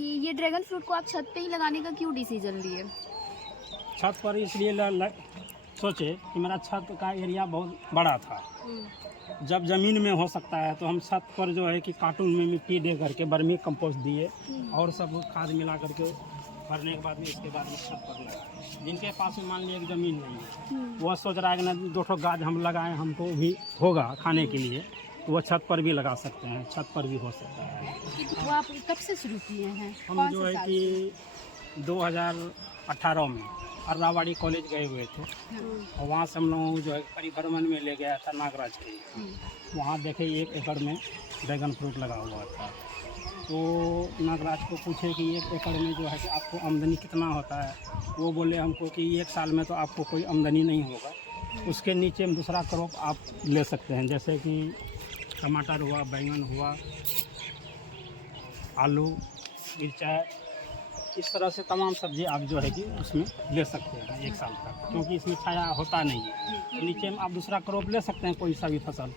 कि ये dragon fruit को आप छत पे ही लगाने का क्यों डिसीजन लिए? छत पर इसलिए सोचे कि मेरा छत का एरिया बहुत बड़ा था। जब ज़मीन में हो सकता है तो हम छत पर जो है कि कार्टून में मिट्टी दे करके वर्मी कंपोस्ट दिए और सब खाद मिला करके भरने के बाद में इसके बाद में छत पर लगाए। जिनके पास में मान लीजिए ज़मीन नहीं है वह सोच रहा है कि ना 2 गाछ हम लगाएं हमको भी होगा खाने के लिए, तो वह छत पर भी लगा सकते हैं, छत पर भी हो सकता है। वो आप कब से शुरू किए हैं? हम जो है कि 2018 में अर्रावाड़ी कॉलेज गए हुए थे और वहाँ से हम लोग जो है परिभ्रमण में ले गया था नागराज के। वहाँ देखे 1 एकड़ में ड्रैगन फ्रूट लगा हुआ था। तो नागराज को पूछे कि 1 एकड़ में जो है कि आपको आमदनी कितना होता है? वो बोले हमको कि 1 साल में तो आपको कोई आमदनी नहीं होगा, उसके नीचे में दूसरा क्रॉप आप ले सकते हैं, जैसे कि टमाटर हुआ, बैंगन हुआ, आलू, मिर्चा, इस तरह से तमाम सब्जी आप जो है कि उसमें ले सकते हैं 1 साल तक, क्योंकि इसमें छाया होता नहीं है। तो नीचे में आप दूसरा क्रॉप ले सकते हैं कोई सा भी फसल।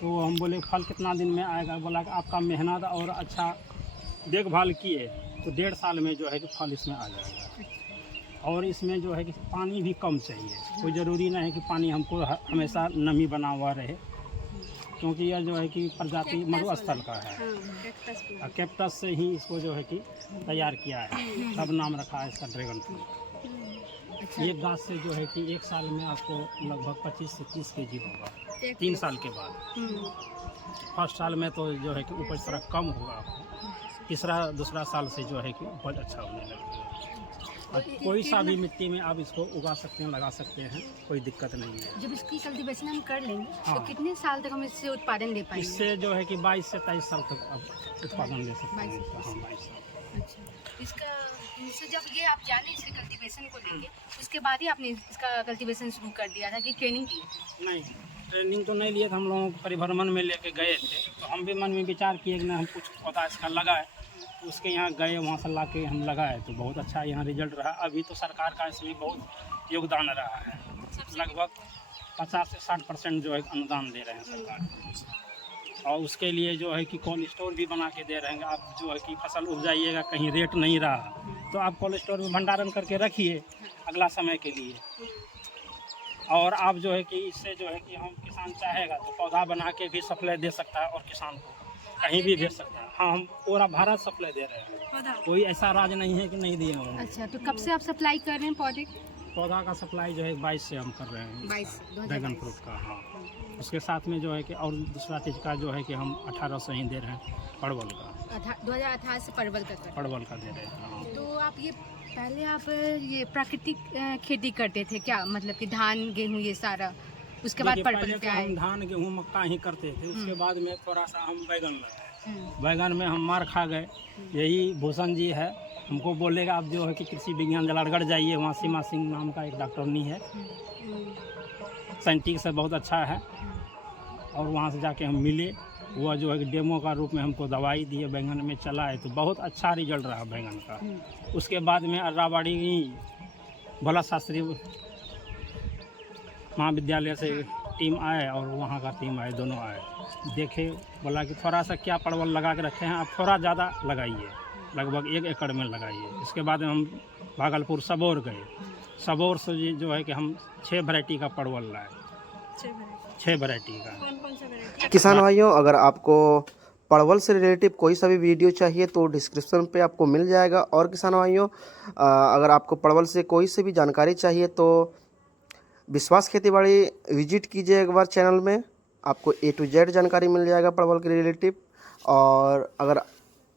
तो हम बोले फल कितना दिन में आएगा? बोला कि आपका मेहनत और अच्छा देखभाल किए तो 1.5 साल में जो है कि फल इसमें आ जाएगा। और इसमें जो है कि पानी भी कम चाहिए, कोई ज़रूरी नहीं है कि पानी हमको हमेशा नमी बना हुआ रहे, क्योंकि यह जो है कि प्रजाति मरुस्थल का है। कैक्टस से ही इसको जो है कि तैयार किया है, तब नाम रखा है इसका ड्रैगन फ्रूट। एक गाछ से जो है कि 1 साल में आपको लगभग 25 से 30 केजी होगा 3 साल के बाद। फर्स्ट साल में तो जो है कि उपज थोड़ा कम होगा आपको, दूसरा साल से जो है कि उपज अच्छा होने लगेगा। और कोई सा भी मिट्टी में आप इसको उगा सकते हैं, लगा सकते हैं, कोई दिक्कत नहीं है। जब इसकी कल्टीवेशन हम कर लेंगे तो कितने साल तक हम इससे उत्पादन ले पाएंगे? इससे जो है कि 22 से 23 साल तक आप उत्पादन ले सकते हैं। 22 साल। अच्छा, इससे जब ये आप जाने इसके कल्टीवेशन को लेके, उसके बाद ही आपने इसका कल्टीवेशन शुरू कर दिया था कि ट्रेनिंग की? नहीं, ट्रेनिंग तो नहीं लिए थे, हम लोग परिभ्रमण में लेके गए थे, तो हम भी मन में विचार किए कि ना हम कुछ पौधा इसका लगाए। तो उसके यहाँ गए, वहाँ से ला के हम लगाए तो बहुत अच्छा यहाँ रिजल्ट रहा। अभी तो सरकार का इसमें बहुत योगदान रहा है, लगभग 50 से 60% जो है अनुदान दे रहे हैं सरकार। और उसके लिए जो है कि कोल्ड स्टोर भी बना के दे रहे हैं। आप जो है कि फसल उपजाइएगा, कहीं रेट नहीं रहा तो आप कोल्ड स्टोर में भंडारण करके रखिए अगला समय के लिए। और आप जो है कि इससे जो है कि हम किसान चाहेगा तो पौधा बना के भी सप्लाई दे सकता है और किसान को कहीं भी भेज सकता है। हाँ, हम पूरा भारत सप्लाई दे रहे हैं, कोई ऐसा राज नहीं है कि नहीं दिए होंगे। अच्छा, तो कब से आप सप्लाई कर रहे हैं पौधा का सप्लाई जो है 22 से हम कर रहे हैं, 22 ड्रैगन फ्रूट का। हाँ, उसके साथ में जो है कि और दूसरा चीज़ का जो है कि हम 18 से ही दे रहे हैं, परवल का। 2018 से परवल का दे रहे हैं। हाँ। तो आप ये पहले आप ये प्राकृतिक खेती करते थे क्या? मतलब कि धान गेहूँ ये सारा, उसके बाद परवल पे हम धान गेहूँ मक्का ही करते थे। उसके बाद में थोड़ा सा हम बैगन लगाए। बैगन में हम मार खा गए। यही भूषण जी है, हमको बोलेगा आप जो है कि कृषि विज्ञान जलालगढ़ जाइए, वहाँ सीमा सिंह नाम का एक डॉक्टरनी है, साइंटिस्ट से बहुत अच्छा है। और वहाँ से जाके हम मिले, वह जो है कि डेमो का रूप में हमको दवाई दिए, बैंगन में चलाए तो बहुत अच्छा रिजल्ट रहा बैंगन का। उसके बाद में अर्रावाड़ी भोला शास्त्री महाविद्यालय से टीम आए और वहाँ का टीम आए, दोनों आए, देखे, बोला कि थोड़ा सा क्या परवल लगा के रखे हैं, आप थोड़ा ज़्यादा लगाइए, लगभग 1 एकड़ में लगाइए। इसके बाद हम भागलपुर सबौर गए। सबौर से जो है कि हम 6 वैरायटी का परवल लाए, 6 वैरायटी का। कौन सा वैरायटी? किसान भाइयों, अगर आपको परवल से रिलेटिव कोई सा भी वीडियो चाहिए तो डिस्क्रिप्शन पे आपको मिल जाएगा। और किसान भाइयों, अगर आपको परवल से कोई से भी जानकारी चाहिए तो विश्वास खेतीबाड़ी विजिट कीजिए एक बार चैनल में, आपको A to Z जानकारी मिल जाएगा परवल के रिलेटिव। और अगर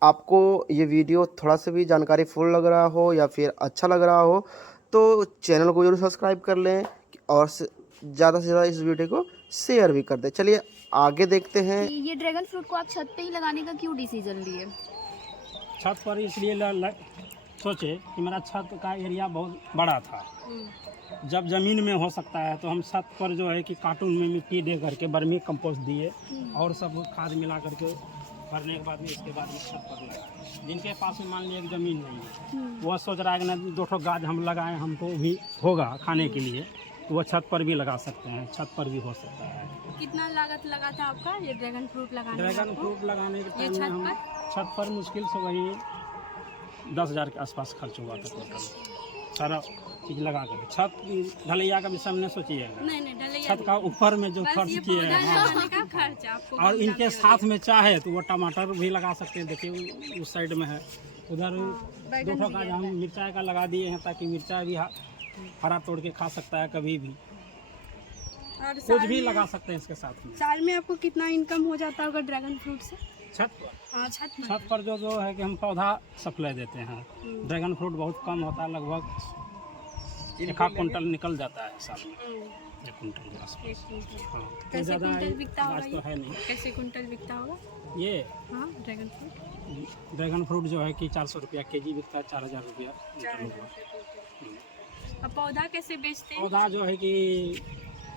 आपको ये वीडियो थोड़ा सा भी जानकारी फुल लग रहा हो या फिर अच्छा लग रहा हो तो चैनल को जरूर सब्सक्राइब कर लें और ज़्यादा से ज़्यादा इस वीडियो को शेयर भी कर दें। चलिए आगे देखते हैं। ये ड्रैगन फ्रूट को आप छत पे ही लगाने का क्यों डिसीजन लिए? छत पर इसलिए सोचे कि मेरा छत का एरिया बहुत बड़ा था। जब ज़मीन में हो सकता है तो हम छत पर जो है कि कार्टून में मिट्टी दे करके वर्मी कंपोस्ट दिए और सब खाद मिला करके भरने के बाद में इसके बाद में छत पर लगाए। जिनके पास में मान लीजिए ज़मीन नहीं है वह सोच रहा है कि ना 2 गाछ हम लगाएं हमको भी होगा खाने के लिए, तो वह छत पर भी लगा सकते हैं, छत पर भी हो सकता है। कितना लागत लगा था आपका ये ड्रैगन फ्रूट लगाने में? ड्रैगन फ्रूट लगाने के टाइम में हम छत पर मुश्किल से वही 10,000 के आसपास खर्च हुआ था टोटल, सारा चीज़ लगा कर। छत ढलैया का भी सामने सोचिएगा, नहीं ढलैया छत का ऊपर में जो खर्च किए हैं, का खर्च आपको और इनके साथ में चाहे तो वो टमाटर भी लगा सकते हैं। देखिए उस साइड में है, उधर दो ठो का हम मिर्चाई का लगा दिए हैं, ताकि मिर्चाई भी हरा तोड़ के खा सकता है कभी भी, और कुछ भी लगा सकते हैं इसके साथ में। साल में आपको कितना इनकम हो जाता होगा ड्रैगन फ्रूट से? छत पर, हाँ छत पर जो है कि हम पौधा सप्लाई देते हैं। ड्रैगन फ्रूट बहुत कम होता है, लगभग 1 क्विंटल निकल जाता है साल में, 1 क्विंटल के आसपास। हाँ, तो कैसे ज़्यादा क्विंटल बिकता होगा तो है नहीं। कैसे क्विंटल बिकता होगा ये हाँ ड्रैगन ड्रैगन फ्रूट जो है कि 400 रुपया केजी बिकता है, 4,000 रुपया क्विंटल हुआ। फ्रूट? अब पौधा कैसे बेचते हैं? पौधा जो है कि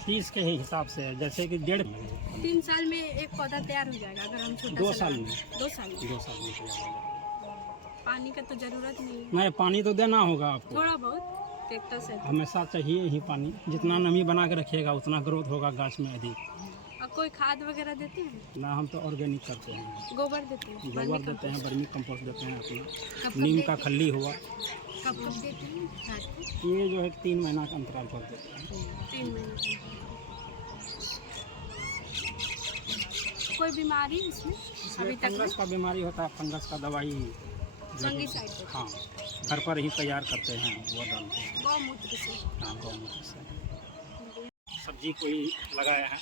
30 के ही हिसाब से है, जैसे कि 3 साल में एक पौधा तैयार हो जाएगा अगर हम छोटा 2 सा साल लगाएं। में 2 साल में 2 साल में तैयार हो जाएगा। पानी का तो जरूरत नहीं है, नहीं, पानी तो देना होगा आपको, थोड़ा बहुत ट्रैक्टर से। हमेशा चाहिए ही पानी। जितना नमी बना के रखिएगा उतना ग्रोथ होगा गाछ में अधिक। अब कोई खाद वगैरह देते हैं? ना, हम तो ऑर्गेनिक करते हैं, गोबर देते हैं? गोबर देते हैं, वर्मी कंपोस्ट देते हैं अपना, कब नीम देते का हैं? खल्ली हुआ। कब देते हैं खाद को? ये जो है 3 महीना का अंतराल पर देते हैं। 3 महीने। कोई बीमारी इसमें अभी तक फंगस का बीमारी होता है, फंगस का दवाई फंगीसाइड हाँ घर पर ही तैयार करते हैं, वो डालते हैं। गौमूत्र से? हाँ, गौमूत्र से। सब्जी कोई लगाया है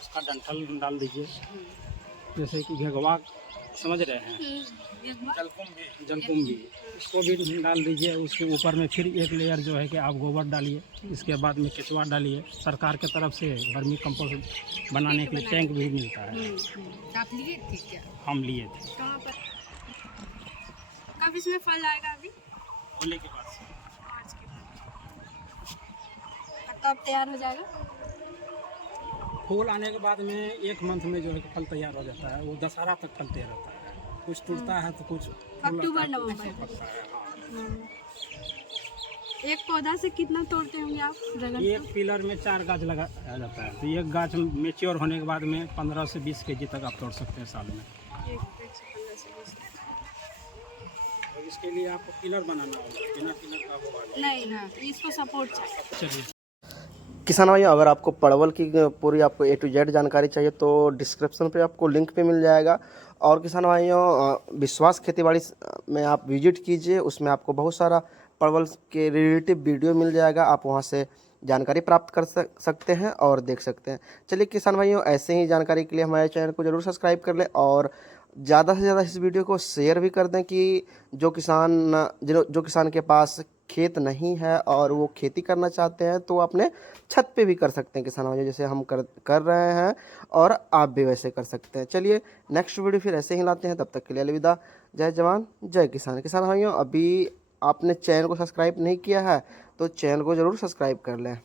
उसका डंठल डाल दीजिए, जैसे कि घेगवा समझ रहे हैं, जलकुंभी, उसको भी डाल दीजिए। उसके ऊपर में फिर एक लेयर जो है कि आप गोबर डालिए, इसके बाद में केचुआ डालिए। सरकार के तरफ से वर्मी कंपोस्ट बनाने के लिए टैंक भी मिलता है। आप लिए थे क्या? हम लिए थे। कहाँ पर? कब इसमें फल आएगा अभी? होली के बाद से। मार्च के बाद। कब तैयार हो जाएगा? फूल आने के बाद में 1 मंथ में जो है कि फल तैयार हो जाता है। वो दशहरा तक फल तैयार रहता है, कुछ टूटता है तो कुछ अक्टूबर नवंबर पकता है। हाँ। एक पौधा से कितना तोड़ते होंगे आप ड्रैगन एक पिलर में 4 गाछ लगाया जाता है, तो एक गाछ मेच्योर होने के बाद में 15 से 20 केजी तक आप तोड़ सकते हैं साल में। तो इसके लिए आपको पिलर बनाना होगा, बिना पिलर का होगा नहीं ना, इसको सपोर्ट चाहिए। चलिए, किसान भाइयों, अगर आपको परवल की पूरी आपको A to Z जानकारी चाहिए तो डिस्क्रिप्शन पे आपको लिंक पे मिल जाएगा। और किसान भाइयों, विश्वास खेतीबाड़ी में आप विजिट कीजिए, उसमें आपको बहुत सारा परवल के रिलेटिव वीडियो मिल जाएगा। आप वहां से जानकारी प्राप्त कर सकते हैं और देख सकते हैं। चलिए किसान भाइयों, ऐसे ही जानकारी के लिए हमारे चैनल को ज़रूर सब्सक्राइब कर लें और ज़्यादा से ज़्यादा इस वीडियो को शेयर भी कर दें कि जो किसान के पास खेत नहीं है और वो खेती करना चाहते हैं तो अपने छत पे भी कर सकते हैं किसान भाइयों, जैसे हम कर रहे हैं और आप भी वैसे कर सकते हैं। चलिए नेक्स्ट वीडियो फिर ऐसे ही लाते हैं, तब तक के लिए अलविदा। जय जवान जय किसान। किसान भाइयों, अभी आपने चैनल को सब्सक्राइब नहीं किया है तो चैनल को ज़रूर सब्सक्राइब कर लें।